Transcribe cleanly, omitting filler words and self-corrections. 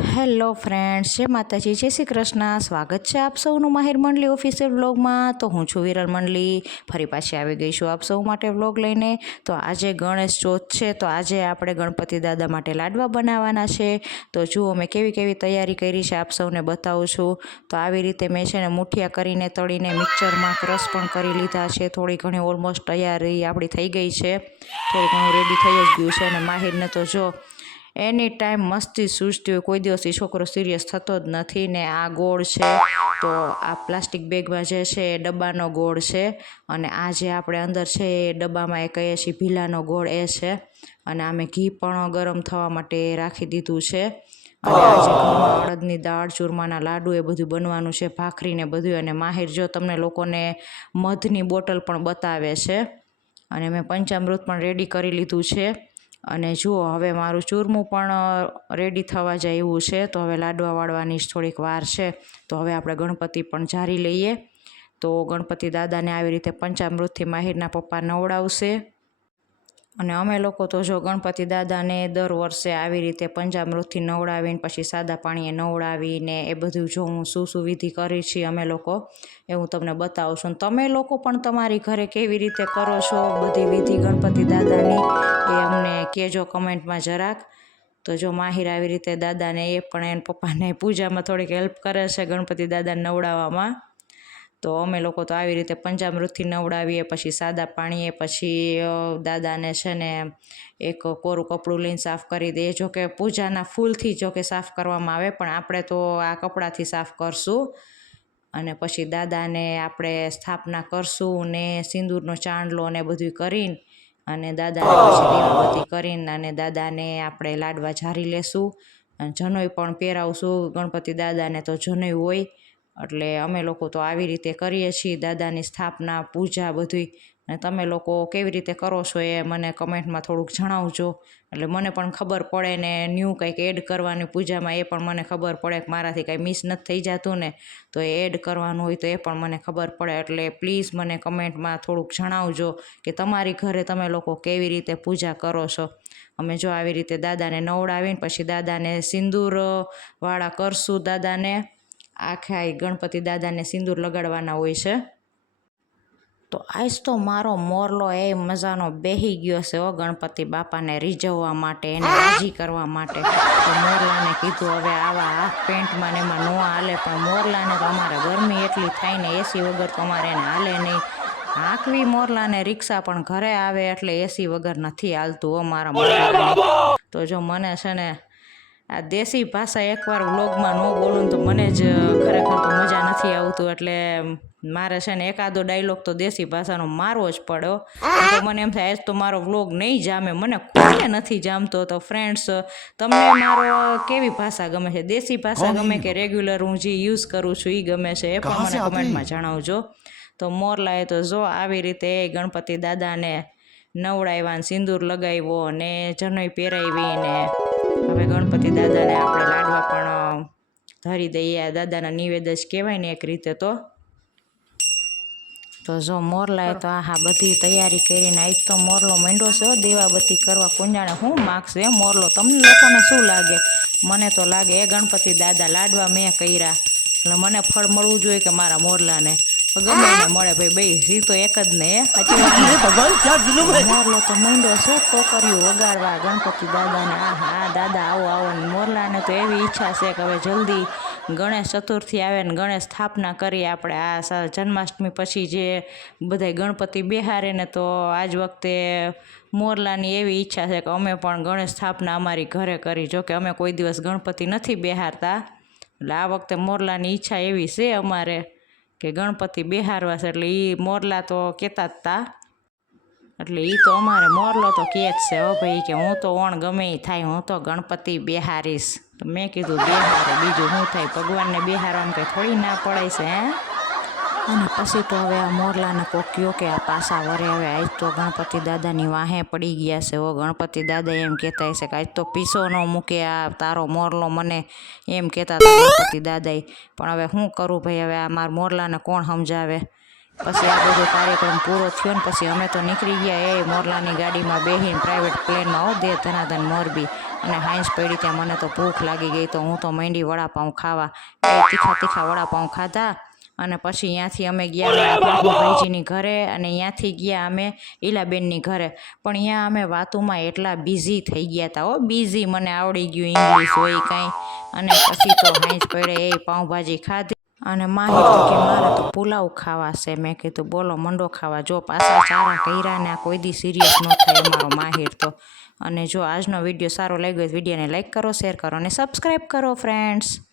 Hello friends, જય માતાજી, જય શ્રી કૃષ્ણ. સ્વાગત છે આપ સૌનું માહિર મંડલી ઓફિશિયલ વ્લોગમાં. તો હું છું વિરલ મંડલી, ફરી પાછી આવી ગઈ છું આપ સૌ માટે વ્લોગ લઈને. તો આજે ગણેશ ચોથ છે, તો આજે આપણે ગણપતિ દાદા માટે લાડવા બનાવવાના છે. તો જુઓ મેં કેવી કેવી તૈયારી કરી છે આપ સૌને બતાવું છું. તો આવી રીતે મેં છે ને મુઠિયા કરીને તળીને મિક્સરમાં ક્રશ પણ કરી લીધા છે. થોડી ઘણી ઓલમોસ્ટ તૈયારી આપણી થઈ ગઈ છે, થોડું ઘણું રેડી થઈ જ ગયું છે. અને માહિરને તો જો એની ટાઈમ મસ્તી સૂઝતી હોય, કોઈ દિવસ એ છોકરો સિરિયસ થતો જ નથી. ને આ ગોળ છે, તો આ પ્લાસ્ટિક બેગમાં જે છે એ ડબ્બાનો ગોળ છે, અને આ જે આપણે અંદર છે એ ડબ્બામાં એ કહીએ છીએ ભીલાનો ગોળ એ છે. અને આમે ઘી પણ ગરમ થવા માટે રાખી દીધું છે. અને આજે ઘરમાં અડદની દાળ, ચૂરમાના લાડુ એ બધું બનવાનું છે, ભાખરીને બધું. અને માહિર જો તમને લોકોને મધની બોટલ પણ બતાવે છે. અને મેં પંચામૃત પણ રેડી કરી લીધું છે. અને જુઓ હવે મારું ચૂરમું પણ રેડી થવા જાય એવું છે. તો હવે લાડવા વાળવાની જ થોડીક વાર છે. તો હવે આપણે ગણપતિ પણ જારી લઈએ. તો ગણપતિ દાદાને આવી રીતે પંચામૃતથી માહિરના પપ્પા નવડાવશે. અને અમે લોકો તો જો ગણપતિ દાદાને દર વર્ષે આવી રીતે પંચામૃતથી નવડાવીને પછી સાદા પાણીએ નવડાવીને એ બધું જો હું શું વિધિ કરી છે અમે લોકો, એ હું તમને બતાવું છું. તમે લોકો પણ તમારી ઘરે કેવી રીતે કરો છો બધી વિધિ ગણપતિ દાદાની, એ અમને કહેજો કમેન્ટમાં જરાક. તો જો માહિર આવી રીતે દાદાને એ પણ એના પપ્પાને પૂજામાં થોડીક હેલ્પ કરે છે ગણપતિ દાદાને નવડાવવામાં. તો અમે લોકો તો આવી રીતે પંચામૃતથી નવડાવીએ, પછી સાદા પાણીએ, પછી દાદાને છે ને એક કોરું કપડું લઈને સાફ કરી દઈએ. જોકે પૂજાના ફૂલથી જોકે સાફ કરવામાં આવે, પણ આપણે તો આ કપડાથી સાફ કરશું. અને પછી દાદાને આપણે સ્થાપના કરશું ને સિંદૂરનો ચાંદલો ને બધું કરીને, અને દાદાને પછી દીવાબત્તી કરીને અને દાદાને આપણે લાડવા જારી લેશું. અને જનોઈ પણ પહેરાવશું ગણપતિ દાદાને, તો જનોઈ હોય. એટલે અમે લોકો તો આવી રીતે કરીએ છીએ દાદાની સ્થાપના, પૂજા બધું. અને તમે લોકો કેવી રીતે કરો છો એ મને કમેન્ટમાં થોડુંક જણાવજો, એટલે મને પણ ખબર પડે. ને ન્યૂ કંઈક એડ કરવાની પૂજામાં એ પણ મને ખબર પડે કે મારાથી કાંઈ મિસ નથી થઈ જતું ને, તો એ એડ કરવાનું હોય તો એ પણ મને ખબર પડે. એટલે પ્લીઝ મને કમેન્ટમાં થોડુંક જણાવજો કે તમારી ઘરે તમે લોકો કેવી રીતે પૂજા કરો છો. અમે જો આવી રીતે દાદાને નવડાવીને પછી દાદાને સિંદૂર વાળા કરશું. દાદાને આખા ગણપતિ દાદાને સિંદૂર લગાડવાના હોય છે. તો આજ તો મારો મોરલો એ મજાનો બેહી ગયો છે ગણપતિ બાપાને રીઝવવા માટે, એને રાજી કરવા માટે. તો મોરલાને કીધું હવે આવા હાફ પેન્ટમાં ને એમાં ન હાલે, પણ મોરલાને તો અમારે ગરમી એટલી થાય ને એસી વગર તો અમારે એને હાલે નહીં. હાંકવી મોરલાને રિક્ષા પણ ઘરે આવે એટલે એસી વગર નથી હાલતું અમારા મોરલાને. તો જો મને છે ને આ દેશી ભાષા એકવાર વ્લોગમાં ન બોલું તો મને જ ખરેખર તો મજા નથી આવતું. એટલે મારે છે ને એકાદો ડાયલોગ તો દેશી ભાષાનો મારવો જ પડ્યો. તો મને એમ થાય આજ તો મારો વ્લોગ નહીં જામે, મને કોઈને નથી જામતો. તો ફ્રેન્ડ્સ, તમને મારો કેવી ભાષા ગમે છે? દેશી ભાષા ગમે કે રેગ્યુલર હું જે યુઝ કરું છું એ ગમે છે? એ પણ મને કમેન્ટમાં જણાવજો. તો મોરલાએ તો જો આવી રીતે ગણપતિ દાદાને નવડાવ્યા, સિંદૂર લગાવ્યો અને જનોઈ પહેરાવીને હવે ગણપતિ દાદાને આપણે લાડવા પણ ધરી દઈએ. દાદાના નિવેદ જ કહેવાય ને એક રીતે. તો જો મોરલાએ તો હા બધી તૈયારી કરીને આજ તો મોરલો માંડ્યો છે દીવાબત્તી કરવા. કુંજાણે શું માગશે મોરલો? તમને લોકોને શું લાગે? મને તો લાગે એ ગણપતિ દાદા લાડવા મેં કર્યા એટલે મને ફળ મળવું જોઈએ કે મારા મોરલાને? ગમે એને મળે ભાઈ, બે રી તો એક જ ને. મોરલો તો માંડ્યો છે ટોકરિયું વગાડવા ગણપતિ દાદાને. હા દાદા આવો આવો. મોરલાને તો એવી ઈચ્છા છે કે હવે જલ્દી ગણેશ ચતુર્થી આવે ને ગણેશ સ્થાપના કરીએ આપણે. આ જન્માષ્ટમી પછી જે બધાય ગણપતિ બેહારે ને, તો આજ વખતે મોરલાની એવી ઈચ્છા છે કે અમે પણ ગણેશ સ્થાપના અમારી ઘરે કરી. જોકે અમે કોઈ દિવસ ગણપતિ નથી બેહારતા, એટલે આ વખતે મોરલાની ઈચ્છા એવી છે અમારે કે ગણપતિ બેહારવા છે. એટલે એ મોરલા તો કહેતા જ હતા, એટલે એ તો અમારે મોરલો તો કહે જ છે હો ભાઈ કે હું તો ઓણ ગમે એ થાય, હું તો ગણપતિ બેહારીશ. તો મેં કીધું બેહારો, બીજું શું થાય? ભગવાનને બેહારવામાં કંઈ થોડી ના પડાય છે હે? અને પછી તો હવે આ મોરલાને કોક કહ્યો કે આ પાછા વરે હવે આજ તો ગણપતિ દાદાની વાહે પડી ગયા છે. ગણપતિ દાદા એમ કહેતા હશે કે આજ તો પીસો ન મૂકે આ તારો મોરલો, મને એમ કહેતા હતા ગણપતિ દાદાએ. પણ હવે શું કરું ભાઈ, હવે આ મારા મોરલાને કોણ સમજાવે? પછી આ બધો કાર્યક્રમ પૂરો થયો ને પછી અમે તો નીકળી ગયા એ મોરલાની ગાડીમાં બેસીને પ્રાઇવેટ પ્લેનમાં દે ધનાધન મોરબી. અને હાંસ પડી ત્યાં મને તો ભૂખ લાગી ગઈ, તો હું તો માંડી વડાપાઉં ખાવા. એ તીખા વડાપાઉં ખાધા અને પછી ત્યાંથી અમે ગયા ભાઈજીની ઘરે, અને ત્યાંથી ગયા અમે ઈલાબેનની ઘરે. પણ ત્યાં અમે વાતુમાં એટલા બિઝી થઈ ગયા હતા. બિઝી, મને આવડી ગયું ઇંગ્લિશ હોય કાંઈ. અને પછી તો હાંસ પડે એ પાઉંભાજી ખાધી. અને માહિર તો કે મારે તો પુલાવ ખાવા છે. મેં કીધું બોલો મંડો ખાવા. જો પાછા ચારા કર્યા ને આ કોઈ દી સિરિયસ ન થાય અમારો માહિર તો. અને જો આજનો વિડીયો સારો લાગ્યો તો વિડીયોને લાઈક કરો, શેર કરો અને સબસ્ક્રાઈબ કરો ફ્રેન્ડ્સ.